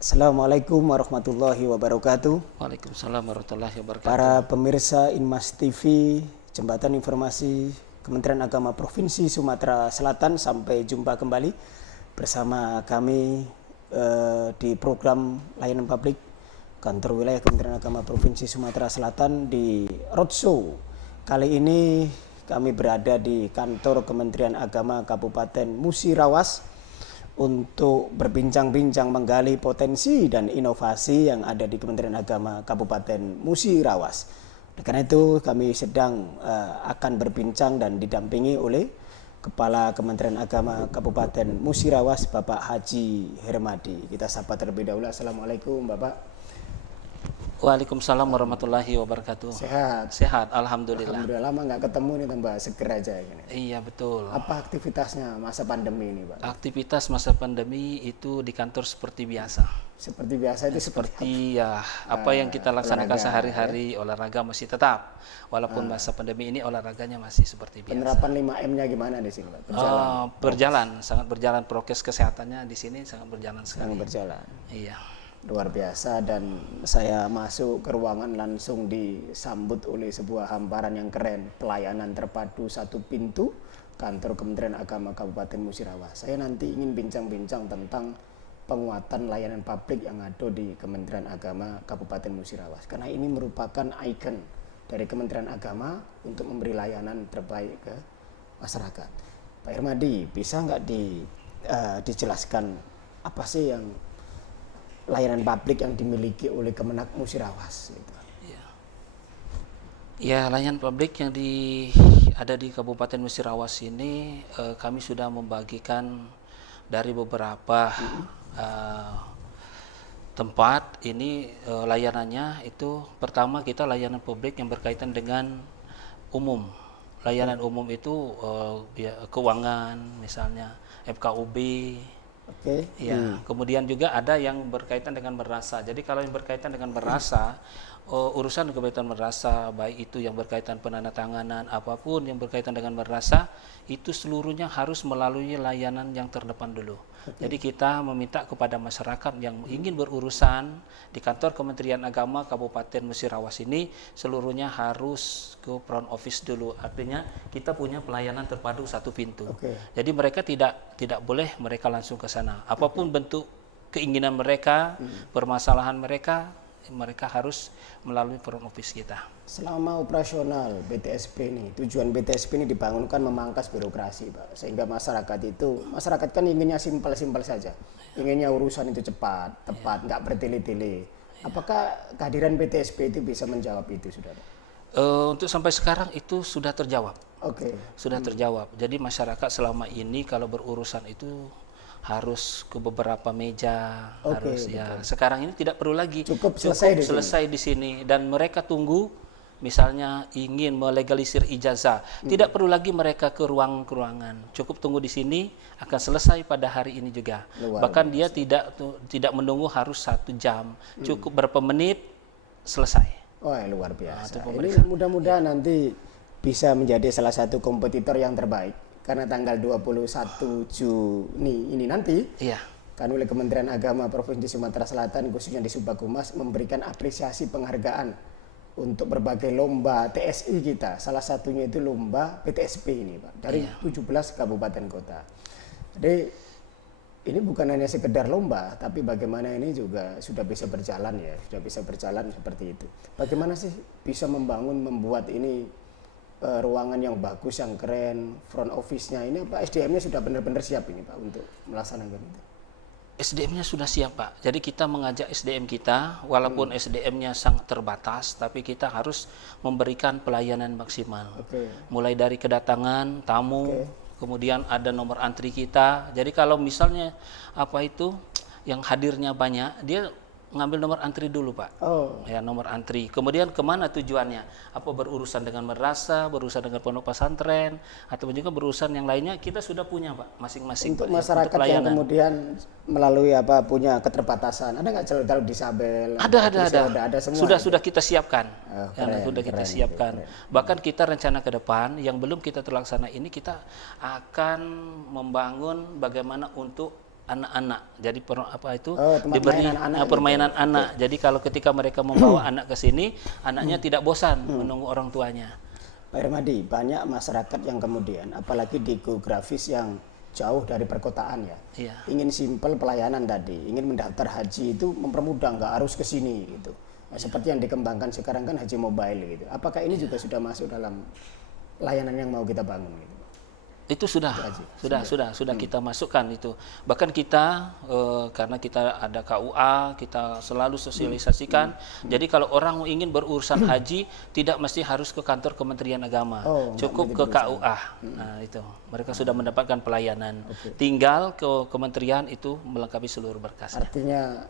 Assalamualaikum warahmatullahi wabarakatuh. Waalaikumsalam warahmatullahi wabarakatuh. Para pemirsa Inmas TV, Jembatan Informasi Kementerian Agama Provinsi Sumatera Selatan, sampai jumpa kembali bersama kami di program layanan publik Kantor Wilayah Kementerian Agama Provinsi Sumatera Selatan di Roadshow. Kali ini kami berada di kantor Kementerian Agama Kabupaten Musirawas untuk berbincang-bincang menggali potensi dan inovasi yang ada di Kementerian Agama Kabupaten Musirawas. Karena itu kami sedang akan berbincang dan didampingi oleh Kepala Kementerian Agama Kabupaten Musirawas, Bapak Haji Hermadi. Kita sapa terlebih dahulu. Assalamualaikum Bapak. Waalaikumsalam warahmatullahi wabarakatuh. Sehat? Sehat, alhamdulillah. Alhamdulillah, lama nggak ketemu nih tambah seger aja ini. Iya betul. Apa aktivitasnya masa pandemi ini Pak? Aktivitas masa pandemi itu di kantor seperti biasa. Seperti biasa itu Seperti apa yang kita laksanakan olahraga, sehari-hari, olahraga masih tetap. Walaupun masa pandemi ini olahraganya masih seperti biasa. penerapan 5M-nya gimana di sini Pak? Berjalan, sangat berjalan. Prokes kesehatannya di sini sangat berjalan sekali. Yang berjalan. Iya. Luar biasa, dan saya masuk ke ruangan langsung disambut oleh sebuah hamparan yang keren, pelayanan terpadu satu pintu kantor Kementerian Agama Kabupaten Musirawas. Saya nanti ingin bincang-bincang tentang penguatan layanan publik yang ada di Kementerian Agama Kabupaten Musirawas, karena ini merupakan ikon dari Kementerian Agama untuk memberi layanan terbaik ke masyarakat. Pak Hermadi, bisa nggak dijelaskan apa sih yang layanan publik yang dimiliki oleh Kemenak Musirawas? Gitu. Ya, layanan publik yang ada di Kabupaten Musirawas ini kami sudah membagikan dari beberapa tempat. Ini layanannya itu, pertama kita layanan publik yang berkaitan dengan umum. Layanan umum itu keuangan misalnya, FKUB. Oke. Ya, kemudian juga ada yang berkaitan dengan merasa. Jadi kalau yang berkaitan dengan merasa, urusan berkaitan merasa, baik itu yang berkaitan penandatanganan, apapun yang berkaitan dengan merasa, itu seluruhnya harus melalui layanan yang terdepan dulu. Jadi kita meminta kepada masyarakat yang ingin berurusan di kantor Kementerian Agama Kabupaten Musirawas ini, seluruhnya harus ke front office dulu. Artinya kita punya pelayanan terpadu satu pintu. Jadi mereka tidak boleh mereka langsung ke sana. Apapun bentuk keinginan mereka, permasalahan mereka harus melalui front office kita. Selama operasional BTSP ini, tujuan BTSP ini dibangunkan memangkas birokrasi, Pak. Sehingga masyarakat kan inginnya simpel-simpel saja. Inginnya urusan itu cepat, tepat, nggak bertele-tele. Apakah kehadiran BTSP itu bisa menjawab itu, Saudara? Untuk sampai sekarang itu sudah terjawab. Sudah terjawab. Jadi masyarakat selama ini kalau berurusan itu harus ke beberapa meja, harus ya. Sekarang ini tidak perlu lagi, cukup selesai di sini, dan mereka tunggu. Misalnya ingin melegalisir ijazah, tidak perlu lagi mereka ke ruangan, cukup tunggu di sini, akan selesai pada hari ini juga. Bahkan dia tidak menunggu harus 1 jam, cukup berapa menit selesai. Wah, luar biasa. Ini mudah-mudahan nanti bisa menjadi salah satu kompetitor yang terbaik, karena tanggal 21 Juni ini nanti kan oleh Kementerian Agama Provinsi Sumatera Selatan, khususnya di Subaghumas, memberikan apresiasi penghargaan untuk berbagai lomba TSI kita. Salah satunya itu lomba BTSP ini, Pak, dari 17 kabupaten kota. Jadi ini bukan hanya sekedar lomba, tapi bagaimana ini juga sudah bisa berjalan seperti itu. Bagaimana sih bisa membuat ini ruangan yang bagus, yang keren, front office-nya ini, Pak, SDM-nya sudah benar-benar siap ini, Pak, untuk melaksanakan itu? SDM-nya sudah siap, Pak. Jadi kita mengajak SDM kita, walaupun SDM-nya sangat terbatas, tapi kita harus memberikan pelayanan maksimal. Mulai dari kedatangan tamu, kemudian ada nomor antri kita. Jadi kalau misalnya yang hadirnya banyak, dia ngambil nomor antri dulu, Pak. Ya, nomor antri. Kemudian kemana tujuannya? Apa berurusan dengan madrasah, berurusan dengan pondok pesantren, atau juga berurusan yang lainnya, kita sudah punya, Pak, masing-masing. Untuk masyarakat untuk yang kemudian melalui punya keterbatasan, ada nggak calon disabel? Ada semua. Sudah kita siapkan. Keren. Bahkan kita rencana ke depan yang belum kita terlaksana ini, kita akan membangun bagaimana untuk anak-anak. Jadi apa itu tempat diberi mainan anak permainan gitu. anak. Jadi kalau ketika mereka membawa anak ke sini, anaknya tidak bosan menunggu orang tuanya. Pak Hermadi, banyak masyarakat yang kemudian, apalagi di geografis yang jauh dari perkotaan ya, Iya. ingin simpel pelayanan tadi, ingin mendaftar haji itu mempermudah, nggak harus ke sini gitu. Nah, seperti yang dikembangkan sekarang kan haji mobile gitu. Apakah ini juga sudah masuk dalam layanan yang mau kita bangun gitu? Itu sudah kita masukkan itu. Bahkan kita karena kita ada KUA, kita selalu sosialisasikan. Jadi kalau orang ingin berurusan haji tidak mesti harus ke kantor Kementerian Agama, cukup ke KUA. Nah itu mereka sudah mendapatkan pelayanan. Tinggal ke kementerian itu melengkapi seluruh berkas. Artinya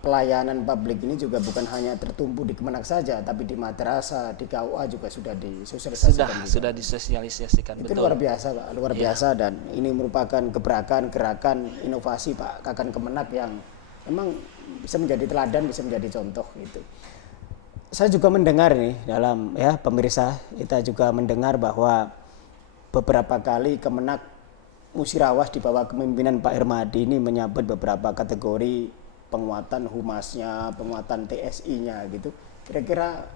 pelayanan publik ini juga bukan hanya tertumpu di Kemenak saja, tapi di madrasah, di KUA juga sudah disosialisasikan. Sudah disosialisasikan. Itu betul. luar biasa Pak, luar biasa, dan ini merupakan gebrakan, gerakan, inovasi Pak Kakan Kemenak yang memang bisa menjadi teladan, bisa menjadi contoh gitu. Saya juga mendengar nih dalam ya pemirsa, kita juga mendengar bahwa beberapa kali Kemenak Musirawas di bawah kepemimpinan Pak Hermadi ini menyabet beberapa kategori penguatan humasnya, penguatan TSI-nya gitu. Kira-kira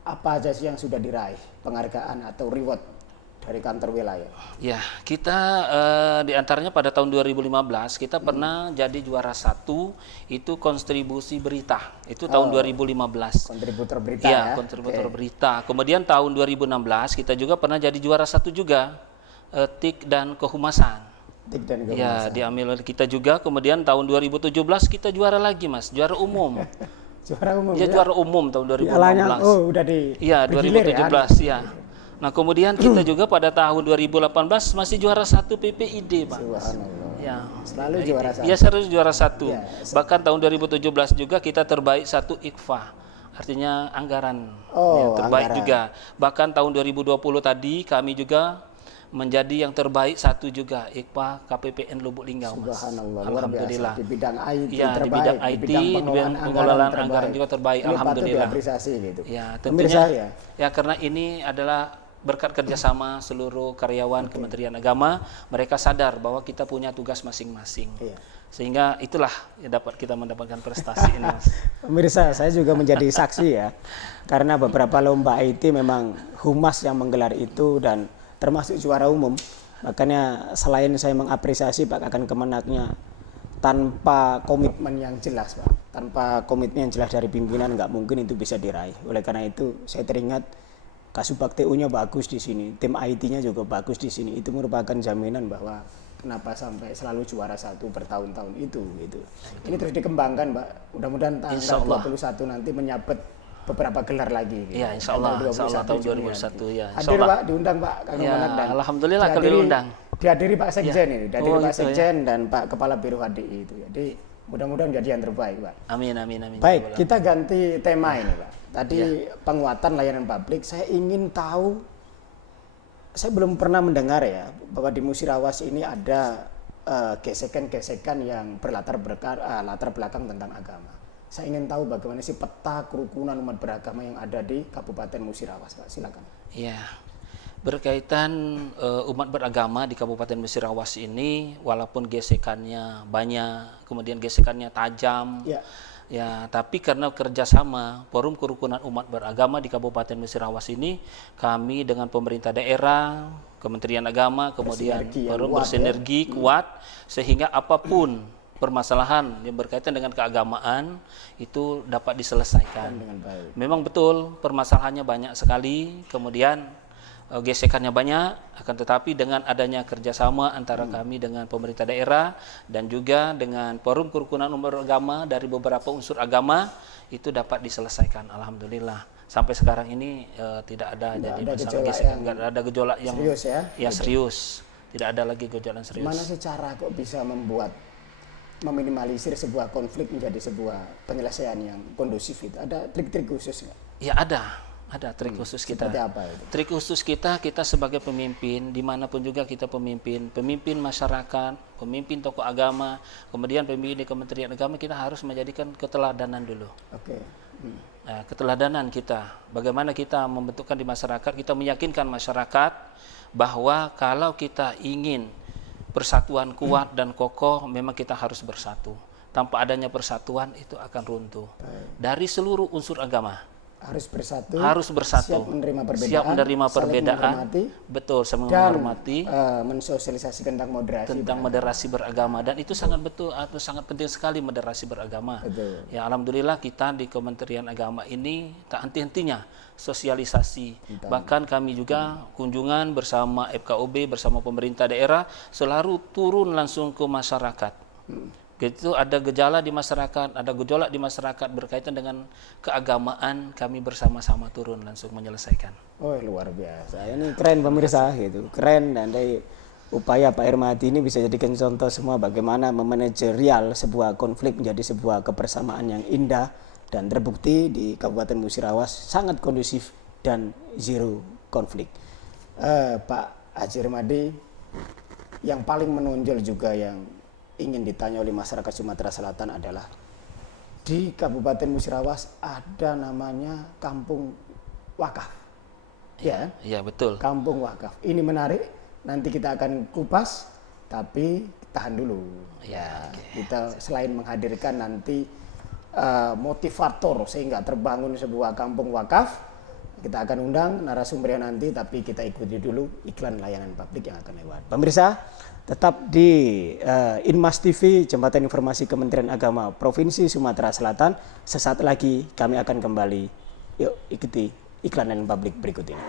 apa aja sih yang sudah diraih penghargaan atau reward dari kantor wilayah? Ya, kita di antaranya pada tahun 2015 kita pernah jadi juara 1 itu kontribusi berita. Itu tahun 2015. Kontributor berita Ya, kontributor berita. Kemudian tahun 2016 kita juga pernah jadi juara 1 juga TIK dan kehumasan. Ya, diambil oleh kita juga. Kemudian tahun 2017 kita juara lagi, Mas, juara umum. Juara umum. Ya, juara umum tahun 2016. Udah di. Iya, 2017 ya. Nah, kemudian kita juga pada tahun 2018 masih juara 1 PPID, Pak. Subhanallah. Ya. Selalu juara 1. Ya, selalu juara 1. Ya. Bahkan tahun 2017 juga kita terbaik 1 IKFA. Artinya anggaran terbaik anggaran juga. Bahkan tahun 2020 tadi kami juga menjadi yang terbaik 1 juga IKPA KPPN Lubuk Linggau, Mas. Subhanallah, alhamdulillah. Di bidang IT ya, terbaik, di bidang IT, di bidang pengelolaan anggaran juga terbaik. Ini alhamdulillah. patut diapresiasi gitu. Ya, tentunya ya karena ini adalah berkat kerjasama seluruh karyawan Kementerian Agama, mereka sadar bahwa kita punya tugas masing-masing. Sehingga itulah yang dapat kita mendapatkan prestasi ini, Mas. Pemirsa, saya juga menjadi saksi ya. Karena beberapa lomba IT memang humas yang menggelar itu dan termasuk juara umum. Makanya selain saya mengapresiasi Pak Kakan Kemenaknya, tanpa komitmen yang jelas Pak, tanpa komitmen yang jelas dari pimpinan nggak mungkin itu bisa diraih. Oleh karena itu saya teringat Kasubag TU-nya bagus di sini, tim IT-nya juga bagus di sini. Itu merupakan jaminan bahwa kenapa sampai selalu juara 1 bertahun-tahun itu gitu. Ini terus dikembangkan Pak. Mudah-mudahan tanggal 21 nanti menyabet beberapa gelar lagi. Gitu. Ya, insya Allah tahun 2021 ya. Hadir Pak, diundang Pak Kang Kemenak dan alhamdulillah kalau diundang. Dihadiri Pak Sekjen ini, dihadiri Pak Sekjen dan Pak Kepala Biro HDI itu. Jadi mudah-mudahan jadi yang terbaik Pak. Amin, amin, amin. Baik, kita ganti tema ini Pak. Tadi penguatan layanan publik, saya ingin tahu, saya belum pernah mendengar ya bahwa di Musirawas ini ada gesekan-gesekan yang latar belakang tentang agama. Saya ingin tahu bagaimana sih peta kerukunan umat beragama yang ada di Kabupaten Musirawas, Pak. Silakan. Ya, berkaitan umat beragama di Kabupaten Musirawas ini, walaupun gesekannya banyak, kemudian gesekannya tajam, ya, tapi karena kerjasama Forum Kerukunan Umat Beragama di Kabupaten Musirawas ini, kami dengan pemerintah daerah, Kementerian Agama, kemudian Forum bersinergi kuat, sehingga apapun permasalahan yang berkaitan dengan keagamaan itu dapat diselesaikan. Memang betul permasalahannya banyak sekali, kemudian gesekannya banyak, akan tetapi dengan adanya kerjasama antara kami dengan pemerintah daerah dan juga dengan Forum Kerukunan Umat Beragama dari beberapa unsur agama itu dapat diselesaikan. Alhamdulillah. Sampai sekarang ini tidak ada jadi masalah gesekan, nggak ada gejolak yang serius ya? Serius. Tidak ada lagi gejolak serius. Gimana sih cara kok bisa meminimalisir sebuah konflik menjadi sebuah penyelesaian yang kondusif itu? Ada trik-trik khusus nggak? Ya ada trik khusus kita. Seperti apa itu? Trik khusus kita sebagai pemimpin, dimanapun juga kita pemimpin masyarakat, pemimpin tokoh agama, kemudian pemimpin di Kementerian Agama, kita harus menjadikan keteladanan dulu. Nah, keteladanan kita, bagaimana kita membentukkan di masyarakat, kita meyakinkan masyarakat bahwa kalau kita ingin persatuan kuat dan kokoh, memang kita harus bersatu. Tanpa adanya persatuan itu akan runtuh. Dari seluruh unsur agama. Harus bersatu. Siap menerima perbedaan. Siap menerima perbedaan. Betul, saling menghormati. Mensosialisasikan tentang moderasi beragama, dan itu sangat betul atau sangat penting sekali moderasi beragama. Betul. Ya, alhamdulillah kita di Kementerian Agama ini tak henti-hentinya sosialisasi. Bahkan kami juga kunjungan bersama FKUB, bersama pemerintah daerah, selalu turun langsung ke masyarakat. Gitu, ada gejala di masyarakat, ada gejolak di masyarakat berkaitan dengan keagamaan, kami bersama-sama turun langsung menyelesaikan. Oh, luar biasa. Ini keren pemirsa gitu. Keren, dan dari upaya Pak Hermadi ini bisa jadikan contoh semua bagaimana memanajerial sebuah konflik menjadi sebuah kebersamaan yang indah, dan terbukti di Kabupaten Musirawas sangat kondusif dan zero konflik. Pak Haji Hermadi, yang paling menonjol juga yang ingin ditanya oleh masyarakat Sumatera Selatan adalah di Kabupaten Musirawas ada namanya Kampung Wakaf. Ya, iya betul. Kampung Wakaf. Ini menarik. Nanti kita akan kupas, tapi tahan dulu. Ya, kita selain menghadirkan nanti motivator sehingga terbangun sebuah kampung wakaf, kita akan undang narasumber nanti, tapi kita ikuti dulu iklan layanan publik yang akan lewat. Pemirsa, tetap di Inmas TV, Jembatan Informasi Kementerian Agama Provinsi Sumatera Selatan. Sesaat lagi kami akan kembali. Yuk ikuti iklan layanan publik berikut ini.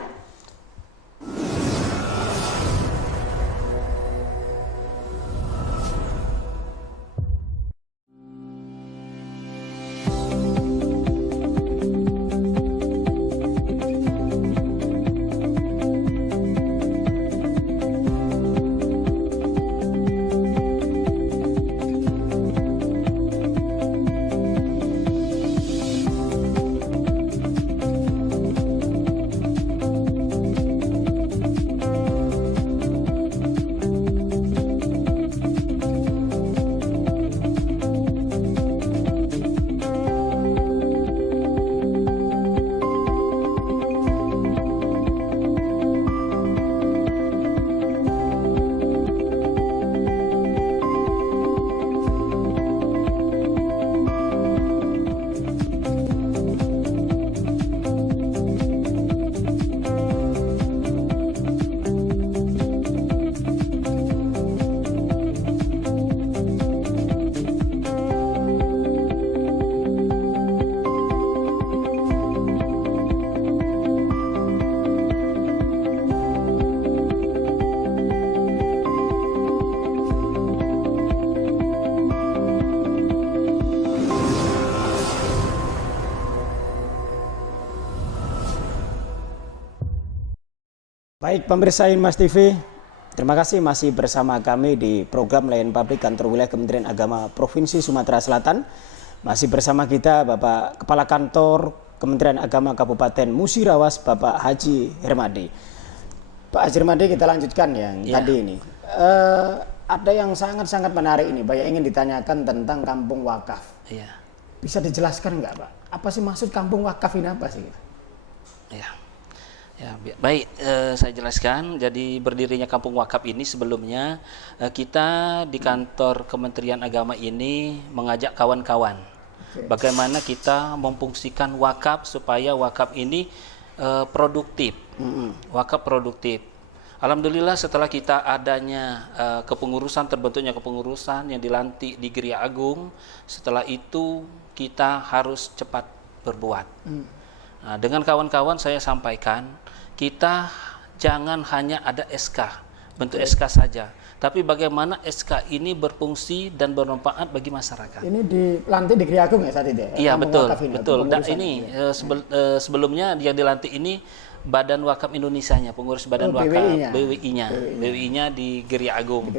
Baik pemirsa Inmas TV, terima kasih masih bersama kami di program layanan publik kantor wilayah Kementerian Agama Provinsi Sumatera Selatan. Masih bersama kita Bapak Kepala Kantor Kementerian Agama Kabupaten Musirawas, Bapak Haji Hermadi. Pak Haji Hermadi, kita lanjutkan yang tadi ini. Ada yang sangat-sangat menarik ini, banyak ingin ditanyakan tentang kampung wakaf. Iya. Bisa dijelaskan nggak Pak? Apa sih maksud kampung wakaf ini, apa sih? Iya. Ya, baik, saya jelaskan. Jadi berdirinya Kampung Wakaf ini sebelumnya kita di kantor Kementerian Agama ini mengajak kawan-kawan bagaimana kita memfungsikan wakaf supaya wakaf ini produktif. Wakaf produktif. Alhamdulillah setelah kita adanya kepengurusan, terbentuknya kepengurusan yang dilantik di Geria Agung, setelah itu kita harus cepat berbuat. Nah, dengan kawan-kawan saya sampaikan, kita jangan hanya ada SK, bentuk SK saja, tapi bagaimana SK ini berfungsi dan bermanfaat bagi masyarakat. Ini dilantik di Geria Agung ya saat itu? Iya betul. Dan ini sebelumnya yang dilantik ini Badan Wakaf Indonesianya, pengurus Badan Wakaf, BWI-nya di Geria Agung.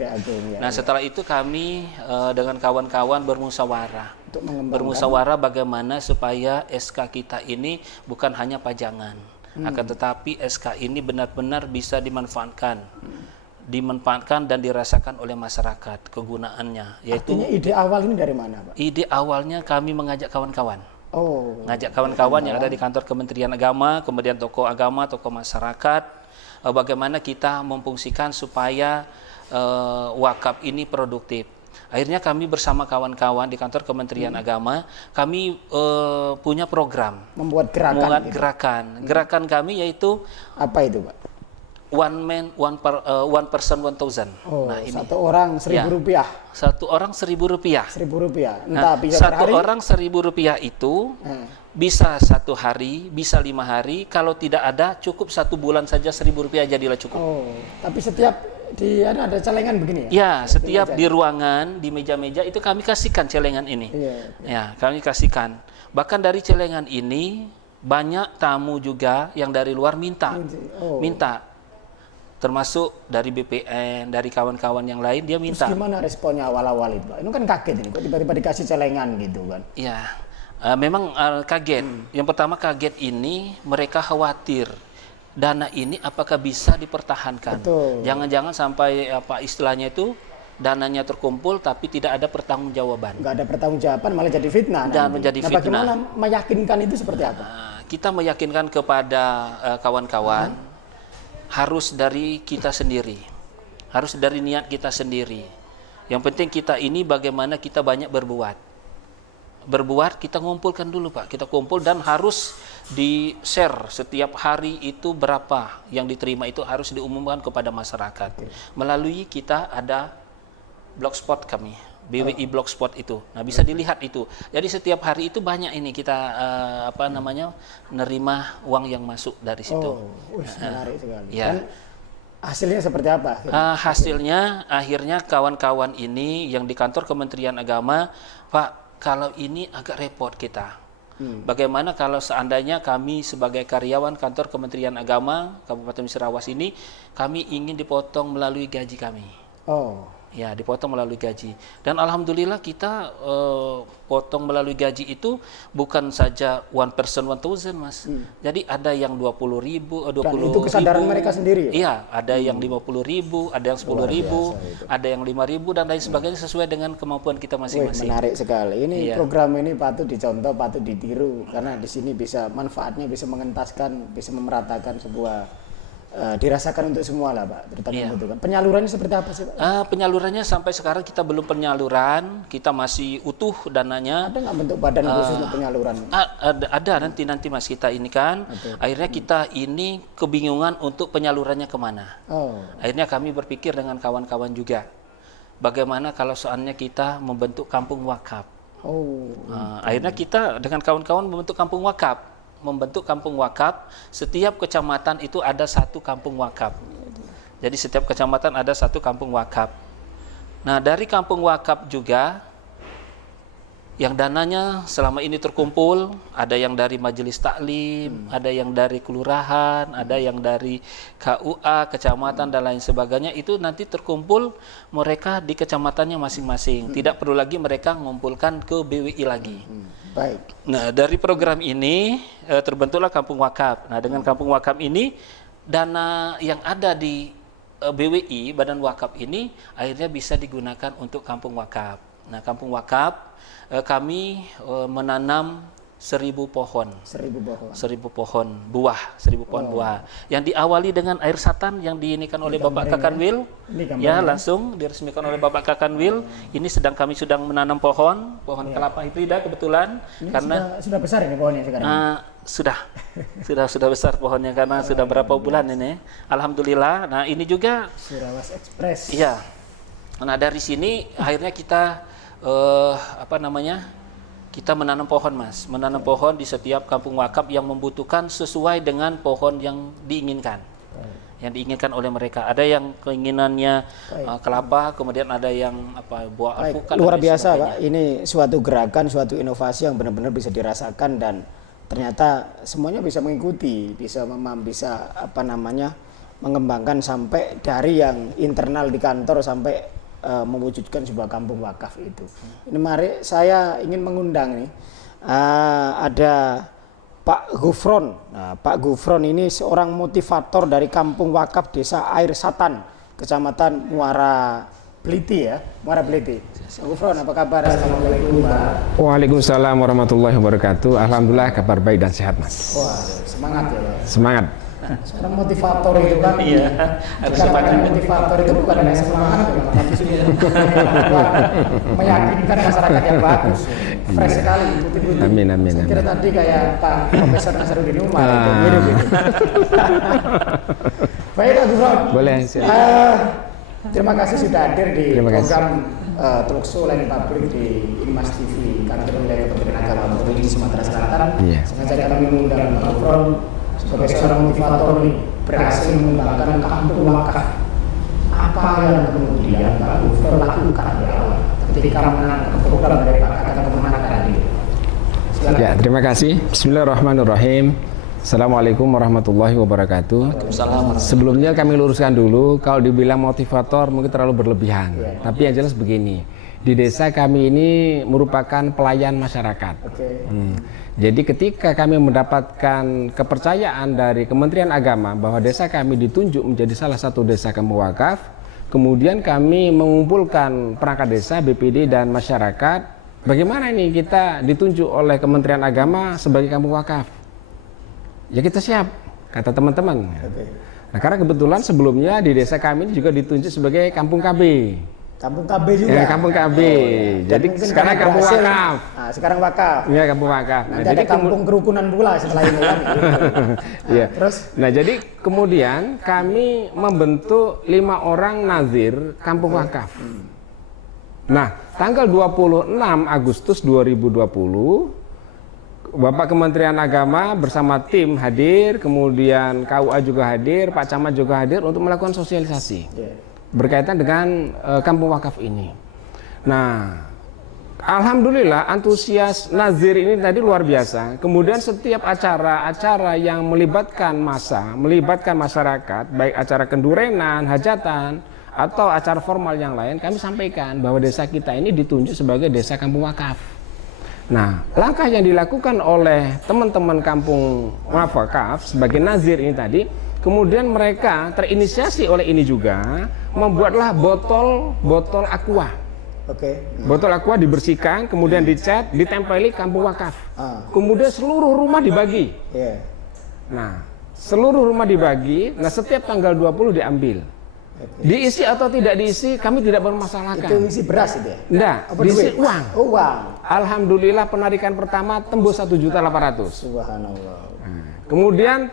Nah setelah itu kami dengan kawan-kawan bermusyawarah. Bermusyawarah bagaimana supaya SK kita ini bukan hanya pajangan, akan tetapi SK ini benar-benar bisa dimanfaatkan dan dirasakan oleh masyarakat kegunaannya. Yaitu, artinya ide awal ini dari mana, Pak? Ide awalnya kami mengajak kawan-kawan. Ngajak kawan-kawan yang ada di kantor Kementerian Agama, kemudian tokoh agama, tokoh masyarakat, bagaimana kita memfungsikan supaya wakaf ini produktif. Akhirnya kami bersama kawan-kawan di kantor Kementerian Agama, kami punya program Membuat gerakan. membuat gitu. gerakan kami yaitu Apa itu, Pak? one person 1.000. Oh, Nah, ini satu orang Rp1.000. satu orang Rp1.000. Rp1.000. Nah, Entah bisa per satu hari. orang Rp1.000 itu bisa 1 hari, bisa 5 hari. Kalau tidak ada, cukup 1 bulan saja Rp1.000 jadilah cukup. Oh, tapi setiap ada celengan begini ya? Ya, setiap di ruangan, di meja-meja itu kami kasihkan celengan ini. Iya. Ya, kami kasihkan. Bahkan dari celengan ini banyak tamu juga yang dari luar minta. Oh. Minta. Termasuk dari BPN, dari kawan-kawan yang lain dia minta. Terus gimana responnya awal-awal itu, Pak? Ini kan kaget ini, kok tiba-tiba dikasih celengan gitu kan? Ya, memang kaget. Yang pertama kaget ini mereka khawatir dana ini apakah bisa dipertahankan. Betul. Jangan-jangan sampai apa istilahnya itu dananya terkumpul tapi tidak ada pertanggungjawaban. Nggak ada pertanggungjawaban, malah jadi fitnah. Dan nanti. menjadi Nah, fitnah. bagaimana meyakinkan itu seperti apa? Kita meyakinkan kepada kawan-kawan harus dari kita sendiri, harus dari niat kita sendiri. Yang penting kita ini bagaimana kita banyak berbuat, kita ngumpulkan dulu Pak, kita kumpul dan harus di-share setiap hari itu berapa yang diterima itu harus diumumkan kepada masyarakat. Melalui kita ada blogspot kami, BWI Blogspot itu. Nah, bisa dilihat itu. Jadi setiap hari itu banyak ini kita nerima uang yang masuk dari situ. Oh, menarik sekali. Ya. Dan hasilnya seperti apa? Hasilnya akhirnya kawan-kawan ini yang di kantor Kementerian Agama, Pak, kalau ini agak repot kita. Bagaimana kalau seandainya kami sebagai karyawan kantor Kementerian Agama Kabupaten Musirawas ini, kami ingin dipotong melalui gaji kami. Oh. Ya, dipotong melalui gaji. Dan alhamdulillah kita potong melalui gaji itu bukan saja 1 person 1.000 Mas. Jadi ada yang 20.000, 20.000. Dan itu kesadaran mereka sendiri ya? Iya, ada yang 50.000, ada yang 10.000, ada yang 5.000 dan lain sebagainya sesuai dengan kemampuan kita masing-masing. Menarik sekali. Ini Iya. program ini patut dicontoh, patut ditiru karena di sini bisa manfaatnya bisa mengentaskan, bisa memeratakan sebuah dirasakan untuk semua lah Pak, terutama Iya. membutuhkan. Penyalurannya seperti apa sih Pak? Penyalurannya sampai sekarang kita belum penyaluran, kita masih utuh dananya. Ada nggak bentuk badan khusus untuk penyaluran? Ada nanti Mas kita ini kan. Akhirnya kita ini kebingungan untuk penyalurannya kemana. Oh. Akhirnya kami berpikir dengan kawan-kawan juga, bagaimana kalau soalnya kita membentuk kampung wakaf. Oh. Akhirnya kita dengan kawan-kawan membentuk kampung wakaf. Setiap kecamatan itu ada 1 kampung wakaf. Jadi setiap kecamatan ada 1 kampung wakaf. Nah, dari kampung wakaf juga yang dananya selama ini terkumpul, ada yang dari majelis taklim, ada yang dari kelurahan, ada yang dari KUA, kecamatan dan lain sebagainya, itu nanti terkumpul mereka di kecamatannya masing-masing. Tidak perlu lagi mereka mengumpulkan ke BWI lagi. Baik. Nah, dari program ini terbentuklah kampung wakaf. Nah, dengan kampung wakaf ini dana yang ada di BWI, Badan Wakaf ini akhirnya bisa digunakan untuk kampung wakaf. Nah, kampung wakaf kami menanam 1.000 pohon. 1.000 pohon. 1.000 pohon buah, 1.000 pohon buah. Yang diawali dengan air santan yang diinikan oleh Bapak Kakanwil. Ya, langsung diresmikan oleh Bapak Kakanwil. Ini sedang menanam pohon kelapa hibrida kebetulan Ini karena sudah besar ini pohonnya sekarang. sudah besar pohonnya karena sudah berapa bulan ini. Alhamdulillah. Nah, ini juga Musirawas Express. iya. Nah, dari sini akhirnya kita kita menanam pohon Mas, menanam pohon di setiap kampung wakaf yang membutuhkan sesuai dengan pohon yang diinginkan, yang diinginkan oleh mereka. Ada yang keinginannya kelapa, kemudian ada yang buah alpukat. Luar biasa Pak, ini suatu gerakan, suatu inovasi yang benar-benar bisa dirasakan dan ternyata semuanya bisa mengikuti, bisa mengembangkan sampai dari yang internal di kantor sampai mewujudkan sebuah kampung wakaf itu. Ini mari saya ingin mengundang nih ada Pak Gufron. Nah, Pak Gufron ini seorang motivator dari kampung wakaf Desa Air Satan, Kecamatan Muara Bliti ya, Muara Bliti. Pak Gufron, apa kabar? Assalamualaikum Pak. Waalaikumsalam warahmatullahi wabarakatuh. Alhamdulillah kabar baik dan sehat Mas. Wah, semangat ya Pak. Semangat. Seorang motivator itu kan, Iya, harus dikatakan semangat. motivator itu bukan hanya semangat, tapi juga meyakinkan masyarakat yang bagus. Fresh sekali, putih-putih. Amin, amin, Saya kira amin. tadi kayak Pak Profesor Nasruddin Umar itu mirip itu. Baik, Pak Gufron. Boleh. Terima kasih sudah hadir di Terima kasih. program Talk Show Lain Publik di Inmas TV, kantor wilayah Kementerian Agama Provinsi Sumatera Selatan. Iya. Sengaja kami mengundang Pak Gufron sebagai seorang motivator nih, berhasil mengembangkan kampung wakaf. Apa yang kemudian Pak Gufron lakukan ya ketika menangkap program dari Pak Kakak Kemenaker itu? Silakan. Ya, terima kasih. Bismillahirrahmanirrahim. Assalamualaikum warahmatullahi wabarakatuh. Sebelumnya kami luruskan dulu, kalau dibilang motivator mungkin terlalu berlebihan. Tapi yang jelas begini, di desa kami ini merupakan pelayan masyarakat. Oke. Jadi ketika kami mendapatkan kepercayaan dari Kementerian Agama bahwa desa kami ditunjuk menjadi salah satu desa kampung wakaf, kemudian kami mengumpulkan perangkat desa, BPD dan masyarakat. Bagaimana ini kita ditunjuk oleh Kementerian Agama sebagai kampung wakaf? Ya kita siap, kata teman-teman. Oke. Nah, karena kebetulan sebelumnya di desa kami ini juga ditunjuk sebagai kampung KB. Kampung KB juga. Ya, kampung KB. Dan Jadi mungkin sekarang karena kampung berhasil, wakaf. Nah, sekarang wakaf. Ya, kampung wakaf. Nah, Nanti ada kampung kerukunan pula setelah ini kan. Iya. Terus Nah, jadi kemudian kami membentuk 5 orang nazir kampung wakaf. Nah, tanggal 26 Agustus 2020 Bapak Kementerian Agama bersama tim hadir, kemudian KUA juga hadir, Pak Camat juga hadir untuk melakukan sosialisasi berkaitan dengan kampung wakaf ini. Nah, alhamdulillah antusias nazir ini tadi luar biasa. Kemudian setiap acara-acara yang melibatkan massa, melibatkan masyarakat, baik acara kendurenan, hajatan, atau acara formal yang lain, kami sampaikan bahwa desa kita ini ditunjuk sebagai desa kampung wakaf. Nah, langkah yang dilakukan oleh teman-teman kampung wakaf sebagai nazir ini tadi, kemudian mereka terinisiasi oleh ini juga membuatlah botol aqua. oke. Botol aqua dibersihkan, kemudian dicat, ditempeli kampung wakaf. Kemudian seluruh rumah dibagi. Iya. Nah, seluruh rumah dibagi, nah setiap tanggal 20 diambil. Diisi atau tidak diisi, kami tidak Itu bermasalahkan. isi beras itu ya? Enggak, Apa diisi duit? uang. Oh, uang. Alhamdulillah penarikan pertama tembus 1.800.000. Subhanallah. Kemudian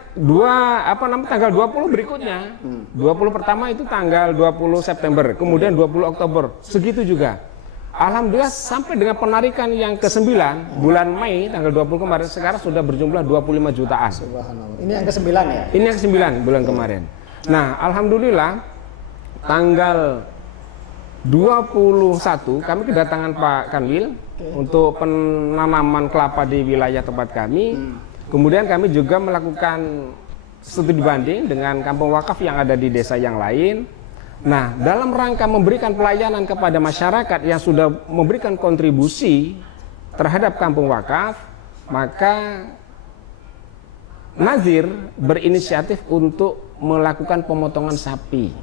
tanggal 20 berikutnya. 20 pertama itu tanggal 20 September, kemudian 20 Oktober. Segitu juga. Alhamdulillah sampai dengan penarikan yang ke-9 bulan Mei tanggal 20 kemarin sekarang sudah berjumlah 25 jutaan. Subhanallah. Ini yang ke-9 ya? Ini yang ke-9 bulan kemarin. Nah, alhamdulillah tanggal 21 kami kedatangan Pak Kanwil untuk penanaman kelapa di wilayah tempat kami. Kemudian kami juga melakukan studi banding dengan kampung wakaf yang ada di desa yang lain. Nah, dalam rangka memberikan pelayanan kepada masyarakat yang sudah memberikan kontribusi terhadap kampung wakaf, maka nazir berinisiatif untuk melakukan pemotongan sapi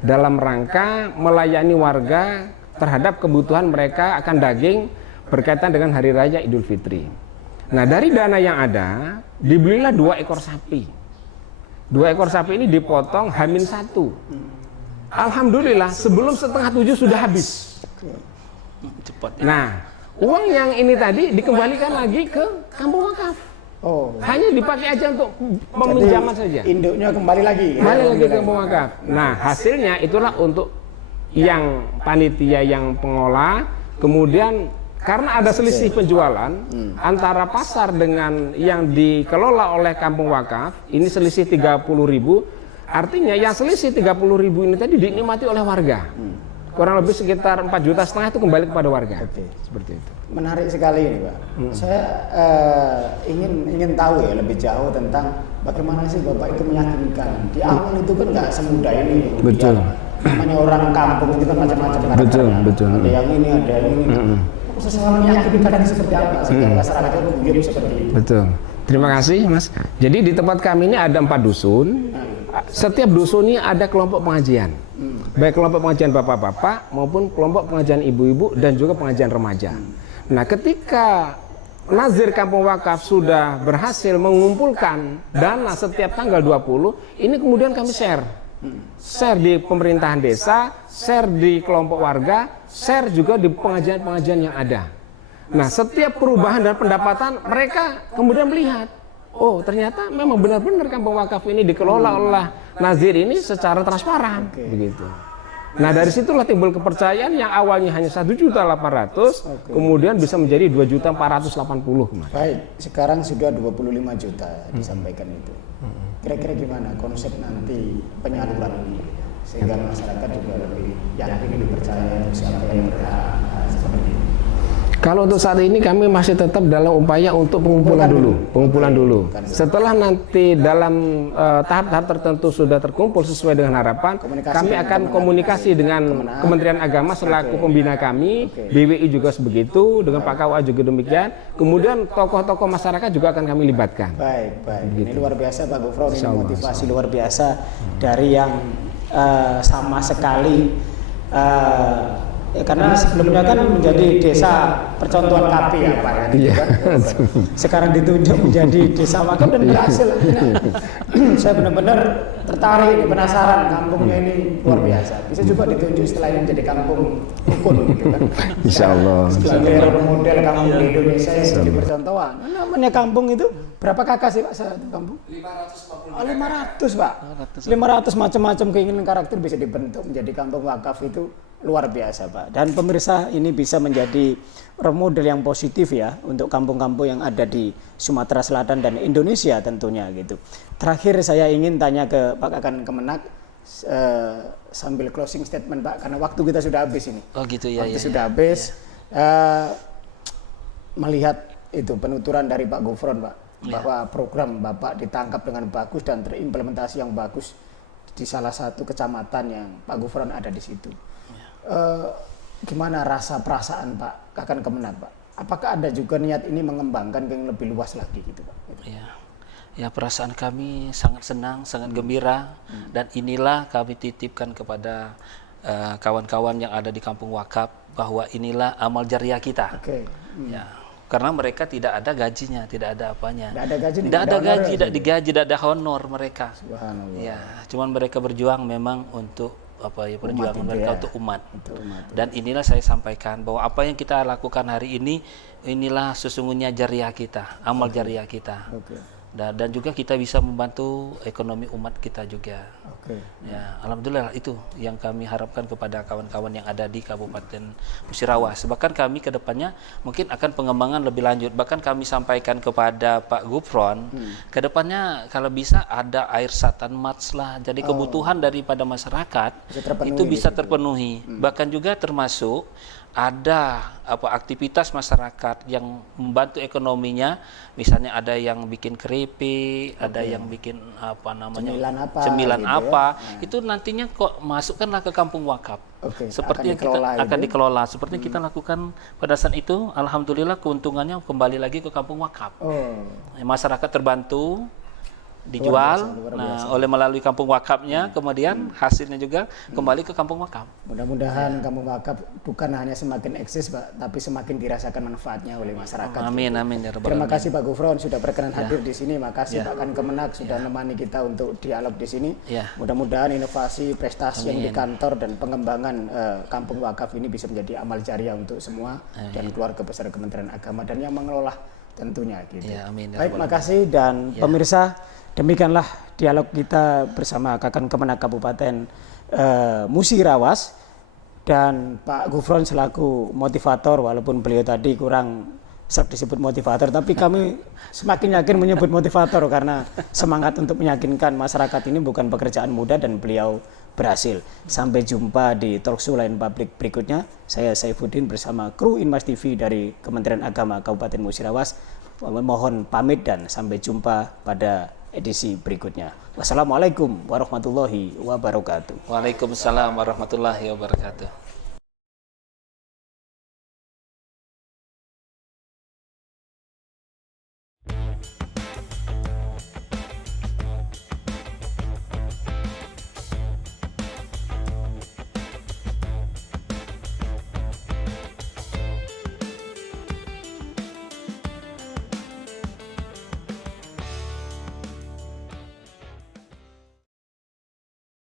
dalam rangka melayani warga terhadap kebutuhan mereka akan daging berkaitan dengan Hari Raya Idul Fitri. Nah, dari dana yang ada dibelilah 2 ekor sapi. 2 ekor sapi ini dipotong H-1. Alhamdulillah sebelum 6:30 sudah habis. Cepat. Nah, uang yang ini tadi dikembalikan lagi ke kampung wakaf. Oh. Hanya dipakai aja untuk peminjaman saja. Induknya kembali lagi. Kembali lagi ke kampung wakaf. Nah, hasilnya itulah untuk yang panitia yang pengolah. Kemudian karena ada selisih penjualan antara pasar dengan yang dikelola oleh kampung wakaf, ini selisih 30.000. Artinya yang selisih 30.000 ini tadi dinikmati oleh warga. Kurang lebih sekitar 4,5 juta itu kembali kepada warga. Oke. Seperti itu. Menarik sekali ini, Pak. Saya ingin tahu ya lebih jauh tentang bagaimana sih Bapak itu meyakinkan. Di awal itu kan nggak semudah ini. Betul. Namanya orang kampung itu kan macam-macam. Betul, betul. Ada yang ini, ada yang ini. Sesuatu meyakinkan ini seperti apa? Sehingga masyarakat itu mungkin seperti itu. Betul. Terima kasih, Mas. Jadi di tempat kami ini ada 4 dusun. Setiap dusun ini ada kelompok pengajian. Baik kelompok pengajian bapak-bapak maupun kelompok pengajian ibu-ibu dan juga pengajian remaja. Nah, ketika Nazir Kampung Wakaf sudah berhasil mengumpulkan dana setiap tanggal 20, ini kemudian kami share. Share di pemerintahan desa, share di kelompok warga, share juga di pengajian-pengajian yang ada. Nah, setiap perubahan dan pendapatan mereka kemudian melihat, oh ternyata memang benar-benar Kampung Wakaf ini dikelola oleh Nazir ini secara transparan, begitu. Nah, dari situlah timbul kepercayaan yang awalnya hanya 1.800.000, kemudian bisa menjadi 2.480.000 kemarin. Baik, sekarang sudah 25 juta disampaikan itu. Kira-kira gimana konsep nanti penyaluran ini sehingga masyarakat juga lebih yakin, lebih percaya untuk siapa yang berhak seperti itu? Kalau untuk saat ini kami masih tetap dalam upaya untuk pengumpulan dulu. Setelah nanti dalam tahap-tahap tertentu sudah terkumpul sesuai dengan harapan, kami akan komunikasi dengan Kementerian Agama selaku pembina kami, BWI juga begitu, dengan Pak KUA juga demikian. Kemudian tokoh-tokoh masyarakat juga akan kami libatkan. Baik. Ini luar biasa Pak Gufron, ini motivasi luar biasa dari yang sama sekali. Karena sebelumnya kan menjadi desa percontohan KP ya Pak ya, gitu kan. Sekarang ditunjuk menjadi desa wakaf dan berhasil. Saya benar-benar tertarik, penasaran, kampungnya ini luar biasa. Bisa juga ditunjuk setelah ini menjadi kampung rukun gitu kan. Insya Allah. Sebagai role model kampung di Indonesia yang menjadi percontohan. Namanya kampung itu berapa kakak sih Pak satu kampung? 540. 500 Pak. 500 macam-macam keinginan karakter bisa dibentuk menjadi kampung wakaf itu. Luar biasa Pak. Dan pemirsa, ini bisa menjadi role model yang positif ya untuk kampung-kampung yang ada di Sumatera Selatan dan Indonesia tentunya gitu. Terakhir saya ingin tanya ke Pak Kakan Kemenak sambil closing statement Pak, karena waktu kita sudah habis ini. Oh gitu ya. Waktu sudah habis. Melihat itu penuturan dari Pak Gufron Pak, bahwa program Bapak ditangkap dengan bagus dan terimplementasi yang bagus di salah satu kecamatan yang Pak Gufron ada di situ. Gimana rasa perasaan Pak Kakan Kemenak Pak? Apakah ada juga niat ini mengembangkan ke yang lebih luas lagi gitu Pak? Ya perasaan kami sangat senang, sangat gembira, dan inilah kami titipkan kepada kawan-kawan yang ada di Kampung Wakaf bahwa inilah amal jariah kita. Ya, karena mereka tidak ada gajinya, tidak ada apanya. Tidak ada gaji, tidak digaji, tidak ada honor mereka. Ya, cuman mereka berjuang memang untuk perjuangan mereka untuk umat. Dan inilah saya sampaikan bahwa apa yang kita lakukan hari ini, inilah sesungguhnya jariah kita, amal jariah kita. Dan juga kita bisa membantu ekonomi umat kita juga. Ya, alhamdulillah itu yang kami harapkan kepada kawan-kawan yang ada di Kabupaten Musirawas. Bahkan kami ke depannya mungkin akan pengembangan lebih lanjut. Bahkan kami sampaikan kepada Pak Gufron, ke depannya kalau bisa ada air satan mats lah. Jadi kebutuhan daripada masyarakat itu bisa terpenuhi. Bahkan juga termasuk ada aktivitas masyarakat yang membantu ekonominya, misalnya ada yang bikin keripik, ada yang bikin cemilan apa, itu nantinya kok masukkanlah ke Kampung Wakaf. Seperti yang kita akan dikelola, seperti yang kita lakukan pada saat itu. Alhamdulillah keuntungannya kembali lagi ke Kampung Wakaf. Masyarakat terbantu, dijual oleh melalui Kampung Wakafnya, kemudian hasilnya juga kembali ke Kampung Wakaf. Mudah-mudahan Kampung Wakaf bukan hanya semakin eksis Pak, tapi semakin dirasakan manfaatnya oleh masyarakat. Amin amin ya rabbal Terima alamin. kasih Pak Gufron sudah berkenan hadir di sini. Makasih Pak Kakan Kemenak sudah menemani kita untuk dialog di sini. Mudah-mudahan inovasi, prestasi yang di kantor dan pengembangan Kampung Wakaf ini bisa menjadi amal jariah untuk semua dan keluarga besar Kementerian Agama dan yang mengelola tentunya gitu. Amin, baik, makasih dan pemirsa, demikianlah dialog kita bersama Kakan Kemenak Kabupaten Musirawas dan Pak Gufron selaku motivator, walaupun beliau tadi kurang disebut motivator, tapi kami semakin yakin menyebut motivator karena semangat untuk meyakinkan masyarakat ini bukan pekerjaan mudah dan beliau berhasil. Sampai jumpa di talkshow lain publik berikutnya. Saya Saifuddin bersama kru Inmas TV dari Kementerian Agama Kabupaten Musirawas mohon pamit dan sampai jumpa pada edisi berikutnya. Wassalamualaikum warahmatullahi wabarakatuh. Waalaikumsalam warahmatullahi wabarakatuh.